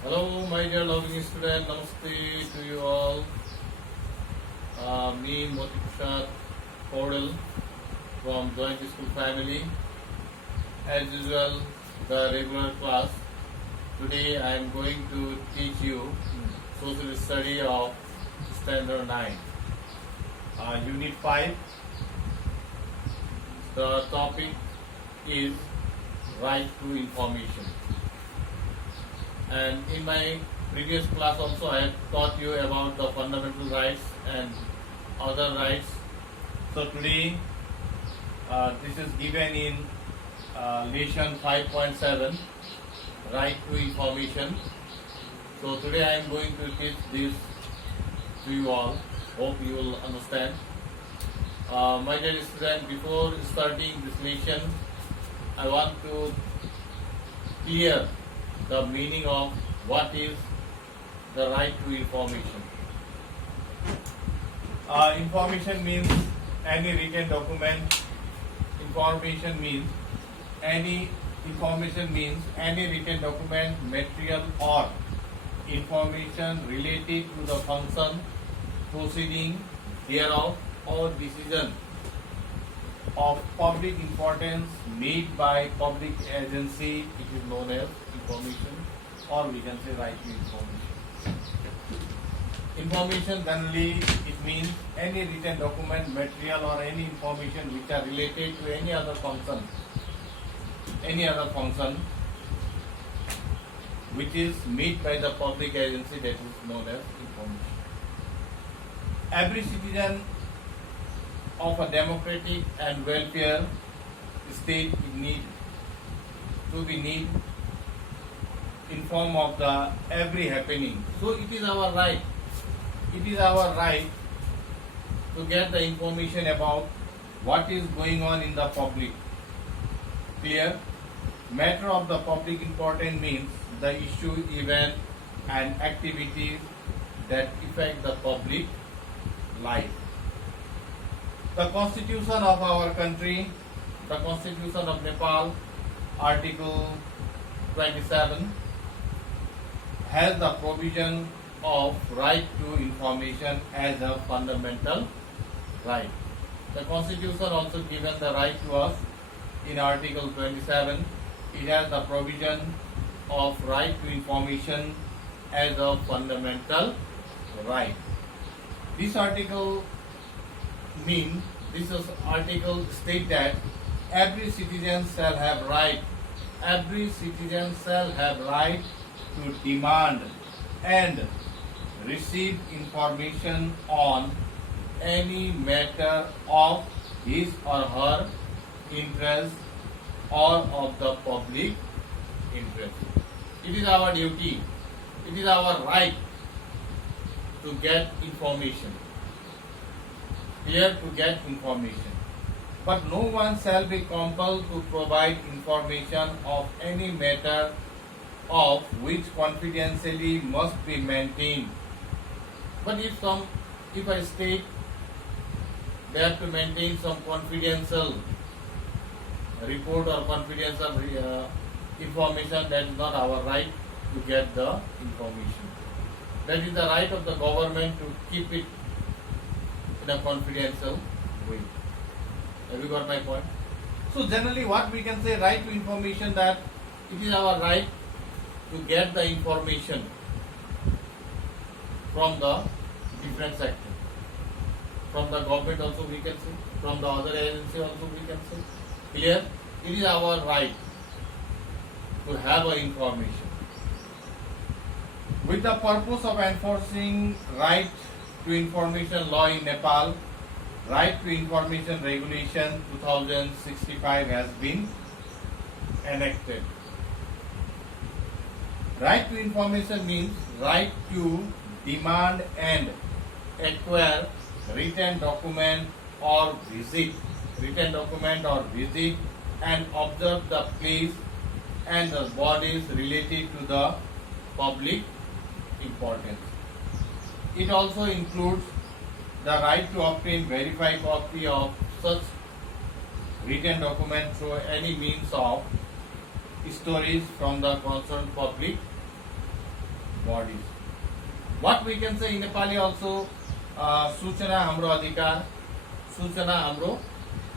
Hello, my dear loving student. Namaste to you all. Me, Moti Prasad Kodal from Joint School Family. As usual, the regular class. Today, I am going to teach you social study of Standard 9, Unit 5. The topic is right to information. And in my previous class also I have taught you about the fundamental rights and other rights. So today this is given in lesson 5.7, right to information. So today I am going to teach this to you all. Hope you will understand. My dear student, before starting this lesson, I want to clear the meaning of what is the right to information. Information means any written document. Information means any written document, material or information related to the function, proceeding thereof or decision of public importance made by public agency. It is known as information, or we can say right to information. Information generally it means any written document, material or any information which are related to any other function which is made by the public agency, that is known as information. Every citizen of a democratic and welfare state need informed of the every happening. So it is our right to get the information about what is going on in the public. Clear? Matter of the public importance means the issue, event and activities that affect the public life. The constitution of our country, the constitution of Nepal, Article 27, has the provision of right to information as a fundamental right. The constitution also given the right to us in Article 27. It has the provision of right to information as a fundamental right. This article state that every citizen shall have right to demand and receive information on any matter of his or her interest or of the public interest. It is our duty, it is our right to get information. Here to get information. But no one shall be compelled to provide information of any matter of which confidentiality must be maintained. But if a state they have to maintain some confidential report or confidential information, that is not our right to get the information. That is the right of the government to keep it in a confidential way. Have you got my point? So generally what we can say, right to information, that it is our right to get the information from the different sector. From the government also we can say, from the other agency also we can say. Clear? It is our right to have a information. With the purpose of enforcing right to information law in Nepal, Right to Information Regulation 2065 has been enacted. Right to information means right to demand and acquire written document or visit and observe the place and the bodies related to the public importance. It also includes the right to obtain verified copy of such written document through any means of stories from the concerned public bodies. What we can say in Nepali also, सूचना हाम्रो अधिकार, सूचना हाम्रो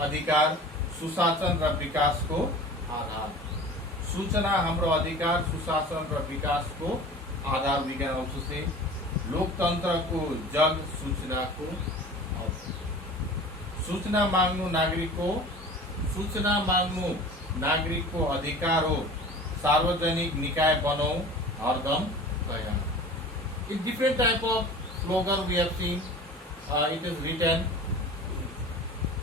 अधिकार, सुशासन र विकासको आधार. सूचना हाम्रो अधिकार, सुशासन र विकासको आधार. We can also say लोकतन्त्रको जग सूचनाको अवसर. सूचना माग्नु नागरिकको, सूचना माग्नु नागरिकको अधिकार हो. सार्वजनिक निकाय बनाऊ हरदम तयार. In different type of slogan we have seen, it is written.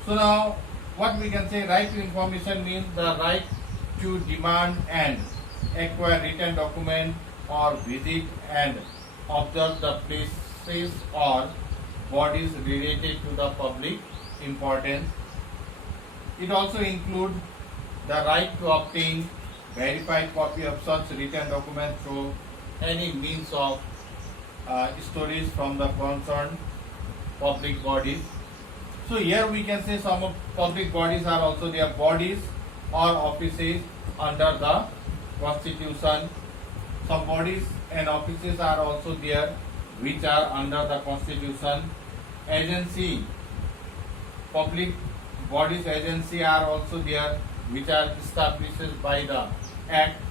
So now what we can say, right to information means the right to demand and acquire written document or visit and observe the places or bodies related to the public importance. It also includes the right to obtain verified copy of such written document through any means of stories from the concerned public bodies. So here we can say some of public bodies are also their bodies or offices under the Constitution. Some bodies and offices are also there which are under the Constitution. Agency, public bodies agency are also there which are established by the Act.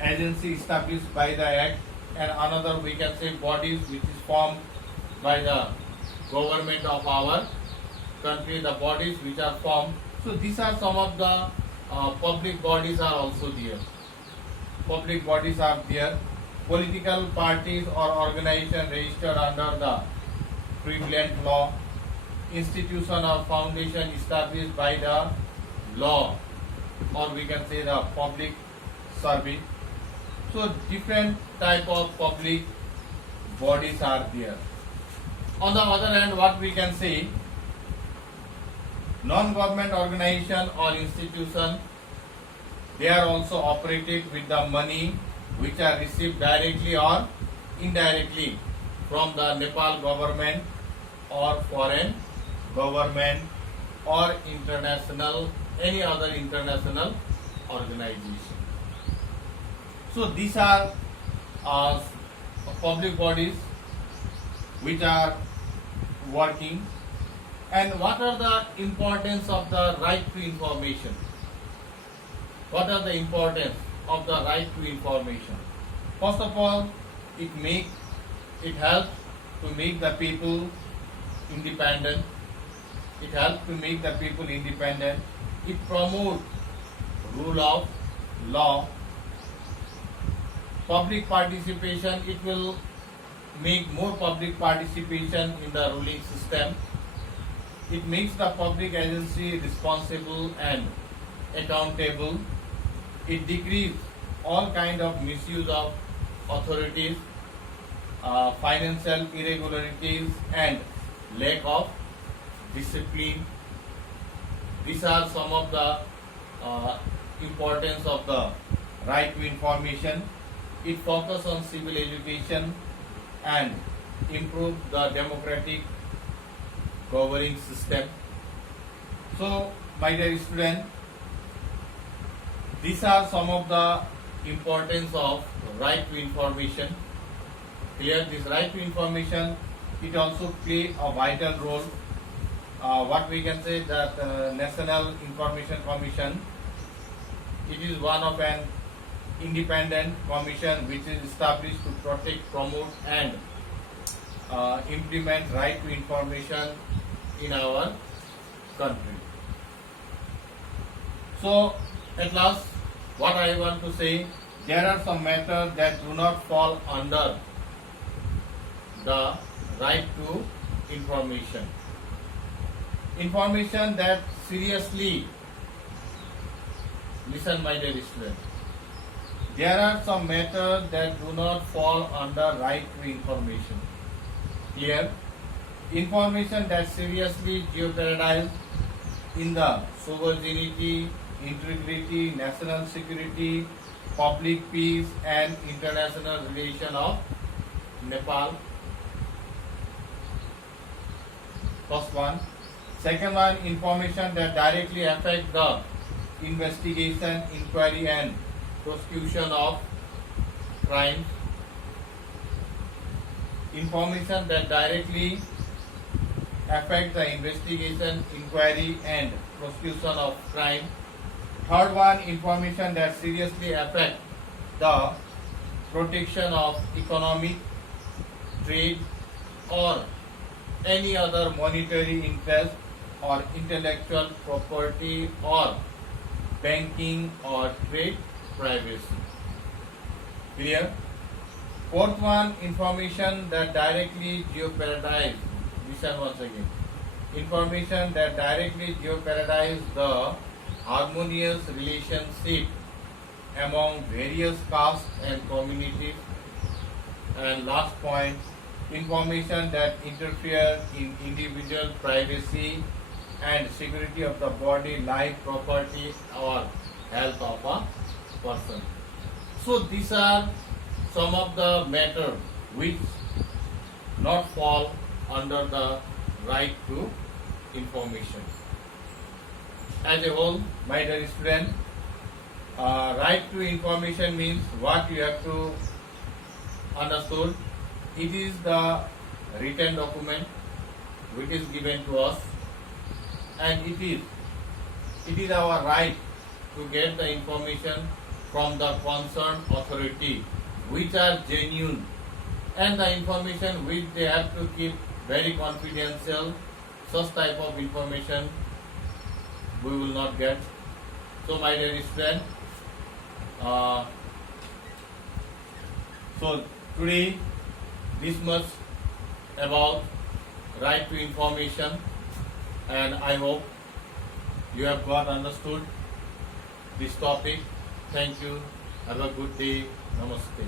Agency established by the Act. And another we can say bodies which is formed by the government of our country, the bodies which are formed. So these are some of the public bodies are also there. Public bodies are there. Political parties or organization registered under the prevalent law. Institution or foundation established by the law, or we can say the public service. So different type of public bodies are there. On the other hand, what we can say, non-government organization or institution, they are also operated with the money which are received directly or indirectly from the Nepal government or foreign government or international, any other international organization. So these are public bodies which are working. And what are the importance of the right to information? What are the importance of the right to information? First of all, it helps to make the people independent. It helps to make the people independent. It promotes rule of law. Public participation, it will make more public participation in the ruling system. It makes the public agency responsible and accountable. It decreases all kind of misuse of authorities, financial irregularities and lack of discipline. These are some of the importance of the right to information. It focuses on civil education and improve the democratic governing system. So, my dear student, these are some of the importance of right to information. Here, this right to information, it also play a vital role. What we can say that National Information Commission, it is one of an independent commission which is established to protect, promote and implement right to information in our country. So at last, what I want to say, there are some matters that do not fall under the right to information. Information that seriously, listen my dear student, there are some matters that do not fall under right to information. Here, information that seriously jeopardize in the sovereignty, integrity, national security, public peace and international relation of Nepal. First one. Second one, information that directly affect the investigation, inquiry and prosecution of crimes. information that directly affect the investigation, inquiry and prosecution of crime. Third one, information that seriously affect the protection of economic, trade or any other monetary interest or intellectual property or banking or trade privacy. Clear? Fourth one, information that directly jeopardize, listen once again, information that directly jeopardize the harmonious relationship among various castes and communities. And last point, information that interfere in individual privacy and security of the body, life, property or health of a person. So these are some of the matters which not fall under the right to information. As a whole, my dear student, right to information means what you have to understood. It is the written document which is given to us, and it is our right to get the information from the concerned authority which are genuine, and the information which they have to keep very confidential. Such type of information we will not get. So my dear student, so today this much about right to information, and I hope you have got understood this topic. Thank you. Have a good day. Namaste.